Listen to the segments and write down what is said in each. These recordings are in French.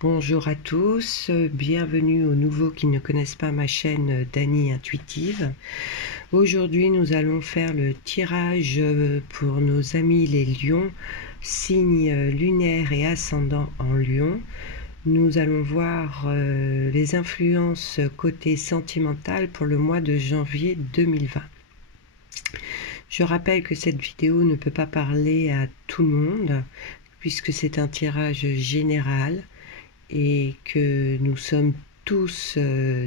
Bonjour à tous, bienvenue aux nouveaux qui ne connaissent pas ma chaîne Dany Intuitive. Aujourd'hui nous allons faire le tirage pour nos amis les lions, signe lunaire et ascendant en lion. Nous allons voir les influences côté sentimental pour le mois de janvier 2020. Je rappelle que cette vidéo ne peut pas parler à tout le monde puisque c'est un tirage général et que nous sommes tous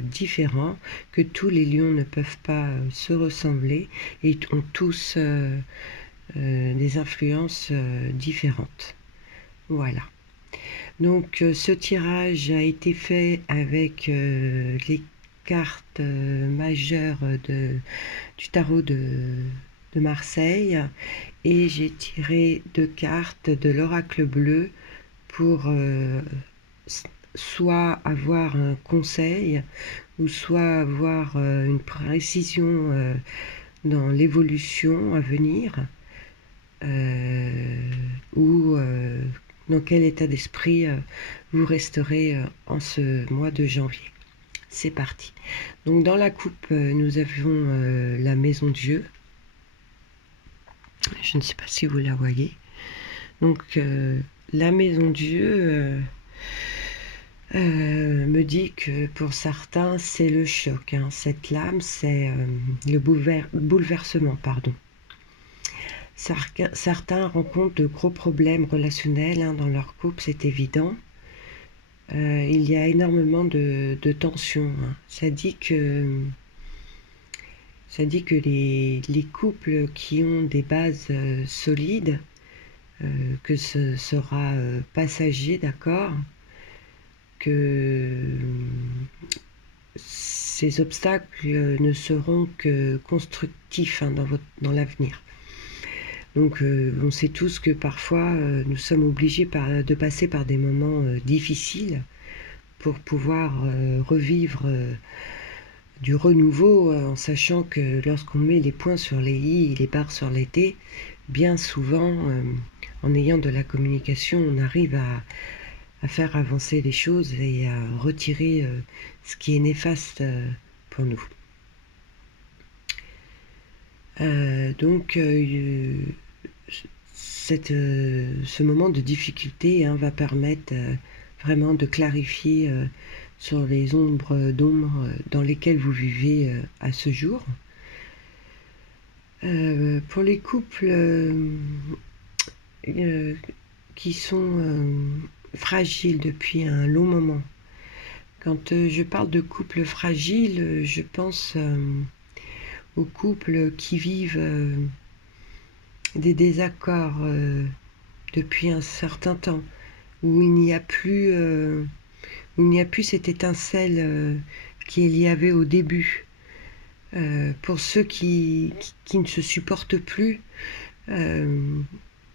différents, que tous les lions ne peuvent pas se ressembler et ont tous des influences différentes. Voilà. Donc ce tirage a été fait avec les cartes majeures du tarot de Marseille, et j'ai tiré 2 cartes de l'oracle bleu pour soit avoir un conseil ou soit avoir une précision dans l'évolution à venir, ou dans quel état d'esprit vous resterez en ce mois de janvier. C'est parti. Donc dans la coupe, nous avons la maison Dieu. Je ne sais pas si vous la voyez. Donc la maison Dieu me dit que pour certains c'est le choc, hein. Cette lame c'est le bouleversement, pardon. Certains rencontrent de gros problèmes relationnels dans leur couple, c'est évident. Il y a énormément de tensions, hein. Ça dit que les couples qui ont des bases solides, que ce sera passager, d'accord, que ces obstacles ne seront que constructifs dans l'avenir. Donc on sait tous que parfois nous sommes obligés de passer par des moments difficiles pour pouvoir revivre du renouveau, en sachant que lorsqu'on met les points sur les i et les barres sur les t, bien souvent, en ayant de la communication, on arrive à faire avancer les choses et à retirer ce qui est néfaste pour nous. Donc ce moment de difficulté va permettre vraiment de clarifier sur les ombres d'ombre dans lesquelles vous vivez à ce jour. Pour les couples qui sont fragiles depuis un long moment, quand je parle de couples fragiles, je pense aux couples qui vivent des désaccords depuis un certain temps, où il n'y a plus cette étincelle qu'il y avait au début. Pour ceux qui ne se supportent plus,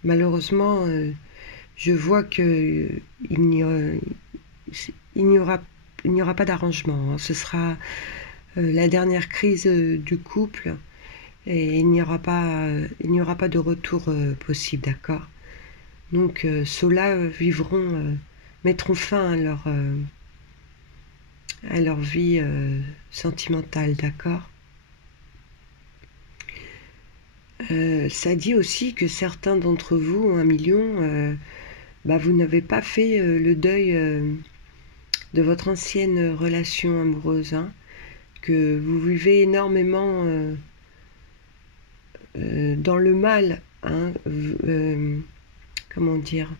malheureusement, je vois que il n'y aura pas d'arrangement, hein. Ce sera la dernière crise du couple, et il n'y aura pas de retour possible, d'accord. Donc ceux-là mettront fin à leur vie sentimentale, d'accord. Ça dit aussi que certains d'entre vous, 1 million, vous n'avez pas fait le deuil de votre ancienne relation amoureuse, hein, que vous vivez énormément dans le mal, hein, comment dire,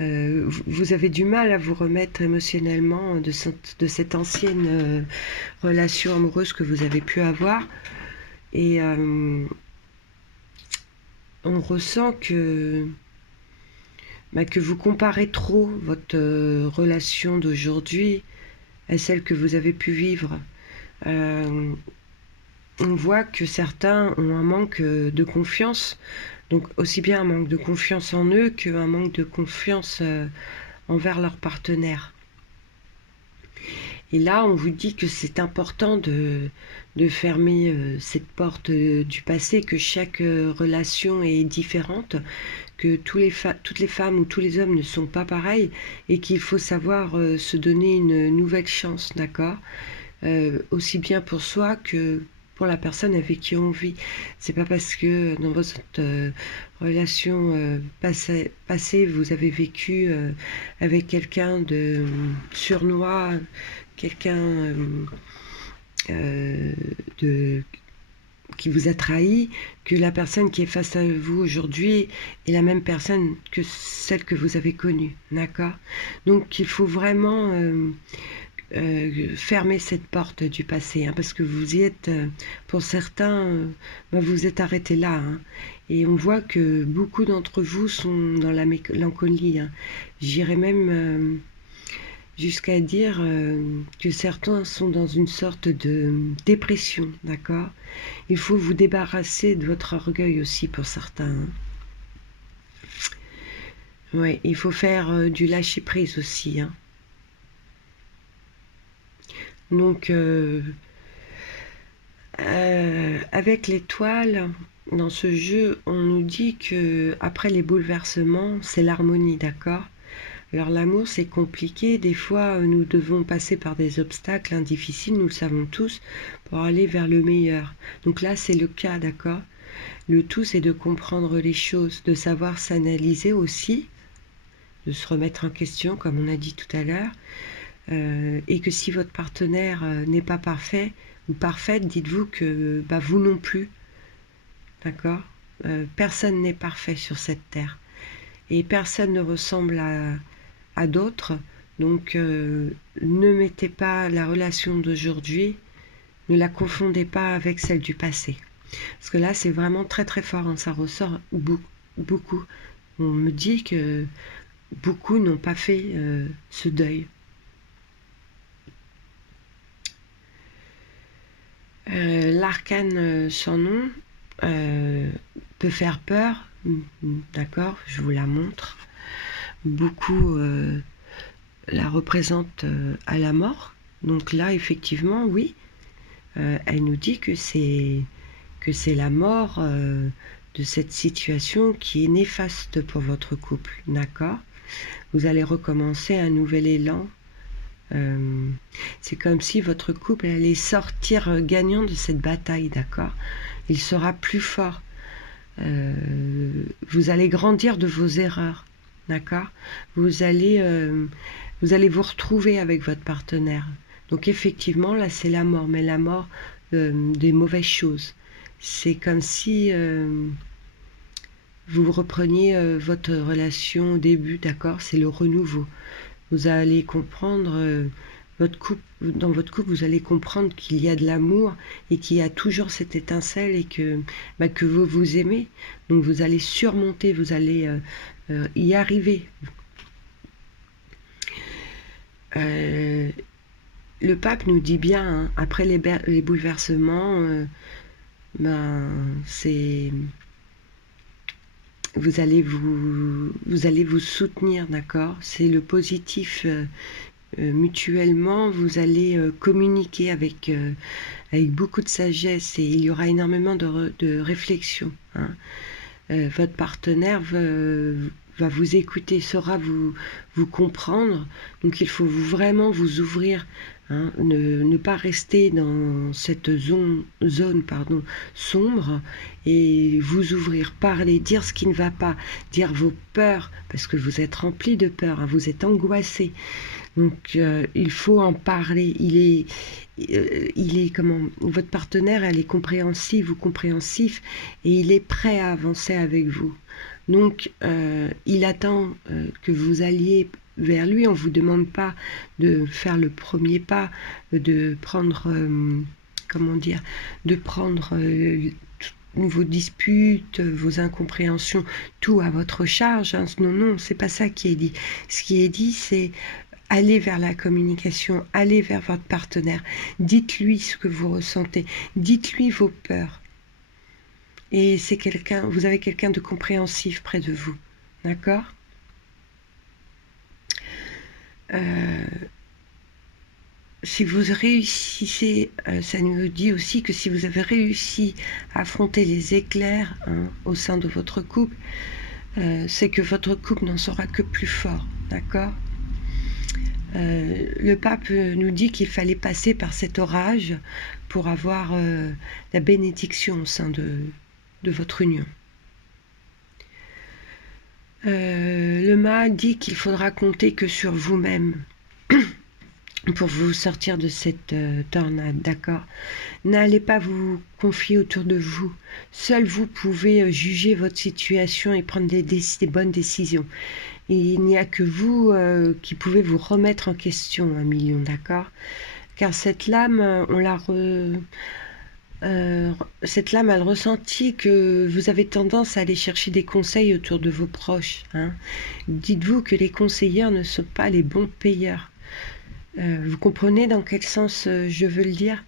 vous avez du mal à vous remettre émotionnellement de cette ancienne relation amoureuse que vous avez pu avoir, et on ressent que vous comparez trop votre relation d'aujourd'hui à celle que vous avez pu vivre. On voit que certains ont un manque de confiance, donc aussi bien un manque de confiance en eux qu'un manque de confiance envers leur partenaire. Et là, on vous dit que c'est important de fermer cette porte du passé, que chaque relation est différente, que toutes les femmes ou tous les hommes ne sont pas pareils et qu'il faut savoir se donner une nouvelle chance, d'accord, aussi bien pour soi que pour la personne avec qui on vit. C'est pas parce que dans votre relation passée, vous avez vécu avec quelqu'un de sournois, quelqu'un qui vous a trahi, que la personne qui est face à vous aujourd'hui est la même personne que celle que vous avez connue, d'accord? Donc il faut vraiment fermer cette porte du passé, hein, parce que vous y êtes, pour certains, vous êtes arrêtés là, hein, et on voit que beaucoup d'entre vous sont dans la mélancolie, hein. J'irais même jusqu'à dire que certains sont dans une sorte de dépression, d'accord? Il faut vous débarrasser de votre orgueil aussi pour certains, hein. Ouais, il faut faire du lâcher-prise aussi, hein. Donc, avec l'étoile, dans ce jeu, on nous dit que après les bouleversements, c'est l'harmonie, d'accord? Alors l'amour, c'est compliqué. Des fois, nous devons passer par des obstacles difficiles, nous le savons tous, pour aller vers le meilleur. Donc là, c'est le cas, d'accord? Le tout, c'est de comprendre les choses, de savoir s'analyser aussi, de se remettre en question, comme on a dit tout à l'heure. Et que si votre partenaire n'est pas parfait ou parfaite, dites-vous que vous non plus, d'accord? Personne n'est parfait sur cette terre. Et personne ne ressemble à d'autres. Donc ne mettez pas la relation d'aujourd'hui, ne la confondez pas avec celle du passé. Parce que là, c'est vraiment très très fort, hein, ça ressort beaucoup. On me dit que beaucoup n'ont pas fait ce deuil. L'arcane sans nom peut faire peur, d'accord, je vous la montre. Beaucoup la représentent à la mort. Donc là, effectivement, oui, elle nous dit que c'est la mort de cette situation qui est néfaste pour votre couple, d'accord? Vous allez recommencer un nouvel élan. C'est comme si votre couple allait sortir gagnant de cette bataille, d'accord? Il sera plus fort. Vous allez grandir de vos erreurs, d'accord? Vous allez vous retrouver avec votre partenaire. Donc effectivement, là, c'est la mort, mais la mort des mauvaises choses. C'est comme si vous repreniez votre relation au début, d'accord? C'est le renouveau. Vous allez comprendre, dans votre couple, vous allez comprendre qu'il y a de l'amour et qu'il y a toujours cette étincelle et que vous vous aimez. Donc vous allez surmonter, vous allez y arriver. Le pape nous dit bien, hein, après les bouleversements, c'est... Vous allez vous soutenir, d'accord? C'est le positif mutuellement. Vous allez communiquer avec beaucoup de sagesse et il y aura énormément de réflexion, hein. Votre partenaire va vous écouter, saura vous comprendre. Donc il faut vraiment vous ouvrir, hein, ne pas rester dans cette zone sombre et vous ouvrir, parler, dire ce qui ne va pas, dire vos peurs, parce que vous êtes rempli de peur, hein, vous êtes angoissé. Donc il faut en parler. Il est comment, votre partenaire, elle est compréhensive ou compréhensif et il est prêt à avancer avec vous. Donc il attend que vous alliez vers lui. On ne vous demande pas de faire le premier pas, de prendre comment dire, de prendre vos disputes, vos incompréhensions, tout à votre charge, hein. Non, c'est pas ça qui est dit. Ce qui est dit, c'est allez vers la communication, allez vers votre partenaire, dites-lui ce que vous ressentez, dites-lui vos peurs. Et vous avez quelqu'un de compréhensif près de vous, d'accord? Si vous réussissez, ça nous dit aussi que si vous avez réussi à affronter les éclairs, hein, au sein de votre couple, c'est que votre couple n'en sera que plus fort, d'accord? Le pape nous dit qu'il fallait passer par cet orage pour avoir la bénédiction au sein de votre union. Le mât dit qu'il faudra compter que sur vous-même pour vous sortir de cette tornade, d'accord? N'allez pas vous confier autour de vous. Seul vous pouvez juger votre situation et prendre des bonnes décisions. Il n'y a que vous qui pouvez vous remettre en question, 1 million, d'accord? Car cette lame, cette lame a le ressenti que vous avez tendance à aller chercher des conseils autour de vos proches, hein. Dites-vous que les conseilleurs ne sont pas les bons payeurs. Vous comprenez dans quel sens je veux le dire?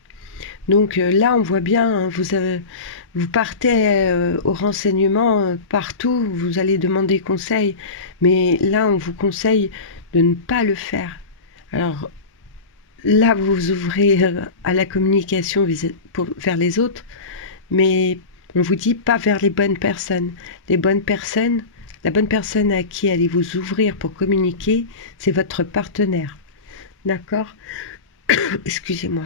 Donc là, on voit bien, hein, vous partez au renseignement partout, vous allez demander conseil, mais là, on vous conseille de ne pas le faire. Alors là, vous vous ouvrez à la communication vers les autres, mais on vous dit pas vers les bonnes personnes. Les bonnes personnes, la bonne personne à qui allez vous ouvrir pour communiquer, c'est votre partenaire. D'accord? Excusez-moi.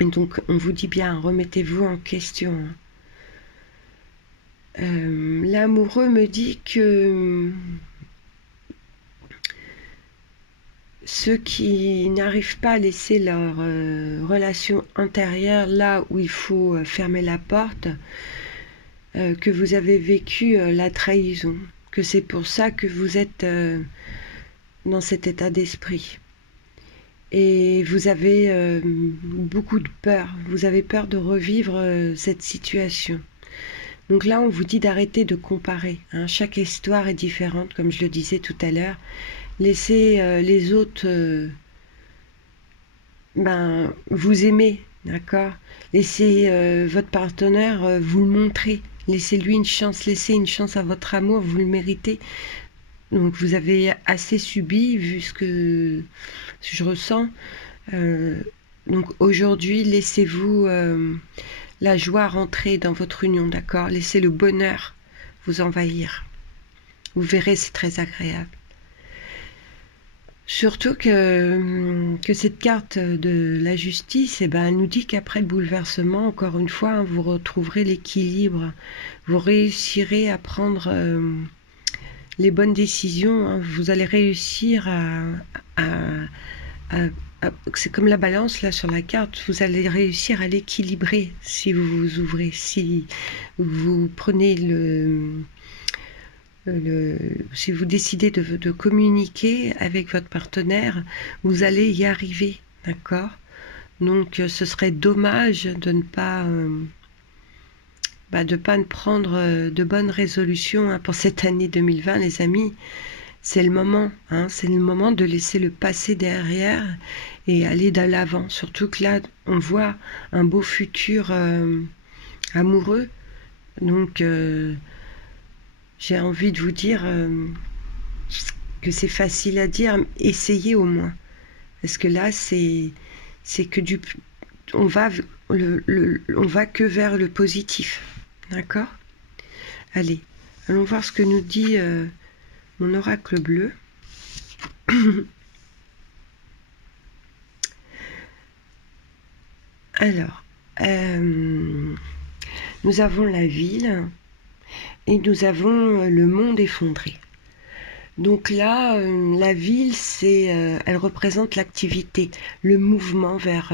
Donc, on vous dit bien, remettez-vous en question. L'amoureux me dit que ceux qui n'arrivent pas à laisser leur relation intérieure là où il faut fermer la porte, que vous avez vécu la trahison, que c'est pour ça que vous êtes dans cet état d'esprit. Et vous avez beaucoup de peur, vous avez peur de revivre cette situation. Donc là, on vous dit d'arrêter de comparer, hein. Chaque histoire est différente, comme je le disais tout à l'heure. Laissez les autres vous aimer, d'accord? Laissez votre partenaire vous le montrer. Laissez-lui une chance, laissez une chance à votre amour, vous le méritez. Donc vous avez assez subi, vu ce que je ressens. Donc aujourd'hui, laissez-vous la joie rentrer dans votre union, d'accord? Laissez le bonheur vous envahir. Vous verrez, c'est très agréable. Surtout que cette carte de la justice, elle nous dit qu'après le bouleversement, encore une fois, hein, vous retrouverez l'équilibre. Vous réussirez à prendre les bonnes décisions, hein. Vous allez réussir c'est comme la balance là sur la carte, vous allez réussir à l'équilibrer si vous vous ouvrez, si vous prenez si vous décidez de communiquer avec votre partenaire, vous allez y arriver, d'accord? Donc ce serait dommage de ne pas prendre de bonnes résolutions, hein, pour cette année 2020, les amis. C'est le moment, hein, c'est le moment de laisser le passé derrière et aller de l'avant. Surtout que là, on voit un beau futur amoureux. Donc, j'ai envie de vous dire que c'est facile à dire, essayez au moins. Parce que là, c'est que on va que vers le positif. D'accord? Allez, allons voir ce que nous dit mon oracle bleu. Alors, nous avons la ville et nous avons le monde effondré. Donc là, la ville, elle représente l'activité, le mouvement vers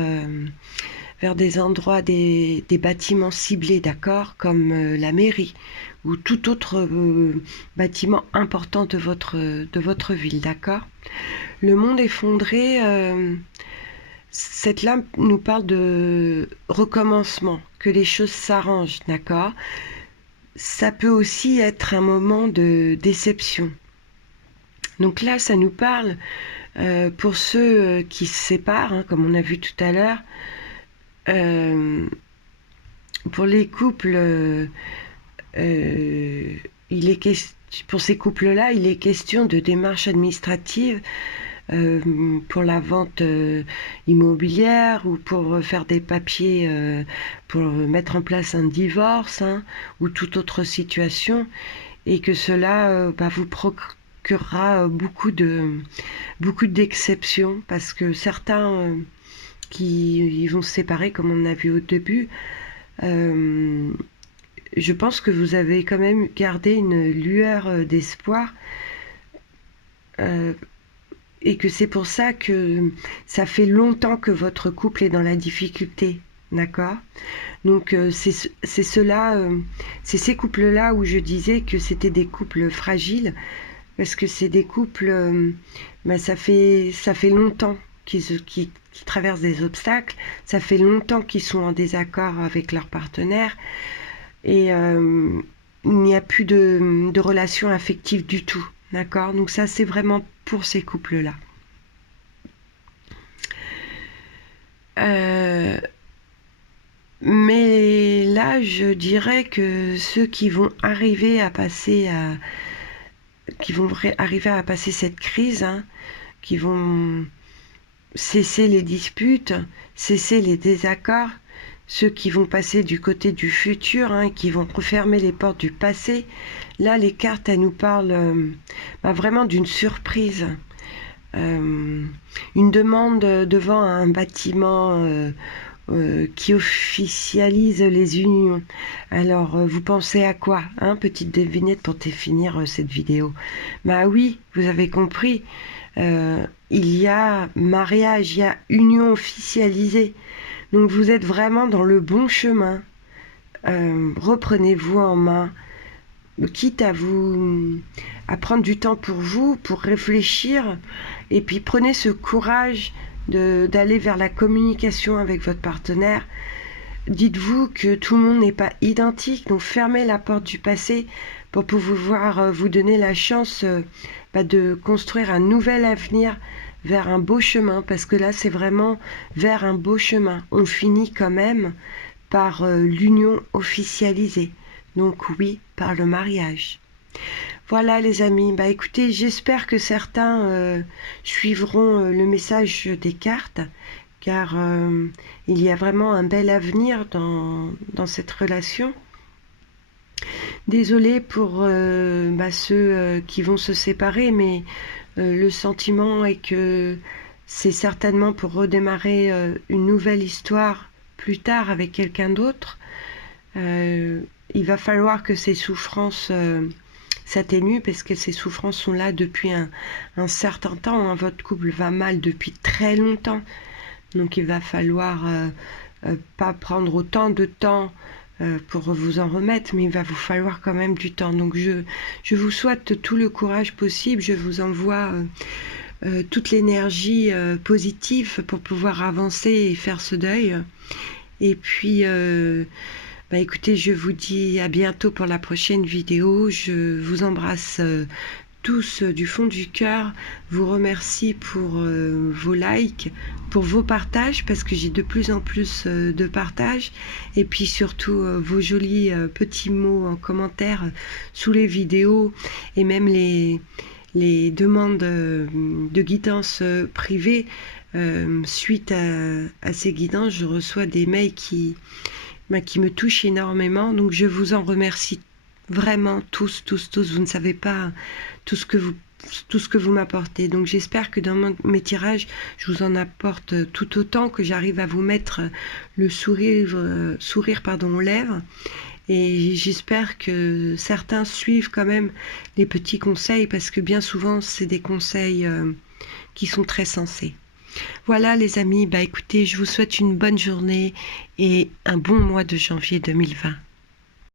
des endroits, des bâtiments ciblés, d'accord, comme la mairie ou tout autre bâtiment important de votre ville, d'accord. Le monde effondré, cette lame nous parle de recommencement, que les choses s'arrangent, d'accord. Ça peut aussi être un moment de déception. Donc là, ça nous parle pour ceux qui se séparent, hein, comme on a vu tout à l'heure. Pour les couples, pour ces couples-là, il est question de démarches administratives pour la vente immobilière ou pour faire des papiers pour mettre en place un divorce, hein, ou toute autre situation, et que cela vous procurera beaucoup d'exceptions, parce que certains qui ils vont se séparer, comme on a vu au début, je pense que vous avez quand même gardé une lueur d'espoir, et que c'est pour ça que ça fait longtemps que votre couple est dans la difficulté, d'accord? Donc c'est cela, c'est ces couples-là où je disais que c'était des couples fragiles, parce que c'est des couples, ça fait longtemps qu'ils traversent des obstacles, ça fait longtemps qu'ils sont en désaccord avec leur partenaire, et il n'y a plus de relation affective du tout, d'accord? Donc ça, c'est vraiment pour ces couples-là. Mais là, je dirais que ceux qui vont arriver à passer cette crise, hein, qui vont cesser les disputes, cesser les désaccords, ceux qui vont passer du côté du futur, hein, qui vont refermer les portes du passé, là, les cartes, elles nous parlent vraiment d'une surprise. Une demande devant un bâtiment qui officialise les unions. Alors, vous pensez à quoi, hein? Petite devinette pour finir cette vidéo. Bah oui, vous avez compris. Il y a mariage, il y a union officialisée. Donc, vous êtes vraiment dans le bon chemin. Reprenez-vous en main. Quitte à prendre du temps pour vous, pour réfléchir, et puis prenez ce courage d'aller vers la communication avec votre partenaire. Dites-vous que tout le monde n'est pas identique, donc fermez la porte du passé pour pouvoir vous donner la chance de construire un nouvel avenir vers un beau chemin, parce que là c'est vraiment vers un beau chemin. On finit quand même par l'union officialisée. Donc oui, par le mariage. Voilà les amis, écoutez, j'espère que certains suivront le message des cartes, car il y a vraiment un bel avenir dans cette relation. Désolée pour ceux qui vont se séparer, mais le sentiment est que c'est certainement pour redémarrer une nouvelle histoire plus tard avec quelqu'un d'autre. Il va falloir que ces souffrances s'atténuent, parce que ces souffrances sont là depuis un certain temps, hein. Votre couple va mal depuis très longtemps, donc il va falloir pas prendre autant de temps pour vous en remettre, mais il va vous falloir quand même du temps. Donc je vous souhaite tout le courage possible, je vous envoie toute l'énergie positive pour pouvoir avancer et faire ce deuil. Et puis écoutez, je vous dis à bientôt pour la prochaine vidéo. Je vous embrasse tous du fond du cœur. Vous remercie pour vos likes, pour vos partages, parce que j'ai de plus en plus de partages. Et puis surtout vos jolis petits mots en commentaire sous les vidéos, et même les demandes de guidance privée. Suite à ces guidances, je reçois des mails qui me touchent énormément, donc je vous en remercie vraiment tous. Vous ne savez pas tout ce que vous m'apportez. Donc j'espère que dans mes tirages, je vous en apporte tout autant, que j'arrive à vous mettre le sourire aux lèvres. Et j'espère que certains suivent quand même les petits conseils, parce que bien souvent c'est des conseils qui sont très sensés. Voilà les amis, écoutez, je vous souhaite une bonne journée et un bon mois de janvier 2020.